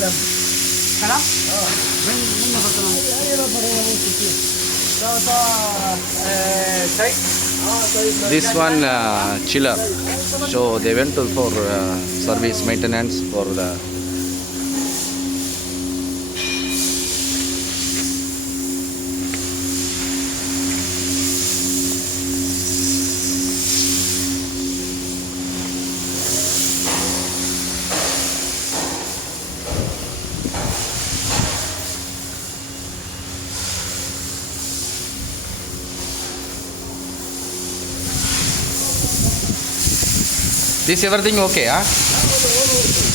Kana? When This one chiller. So they went to for service maintenance for the. This everything okay, huh?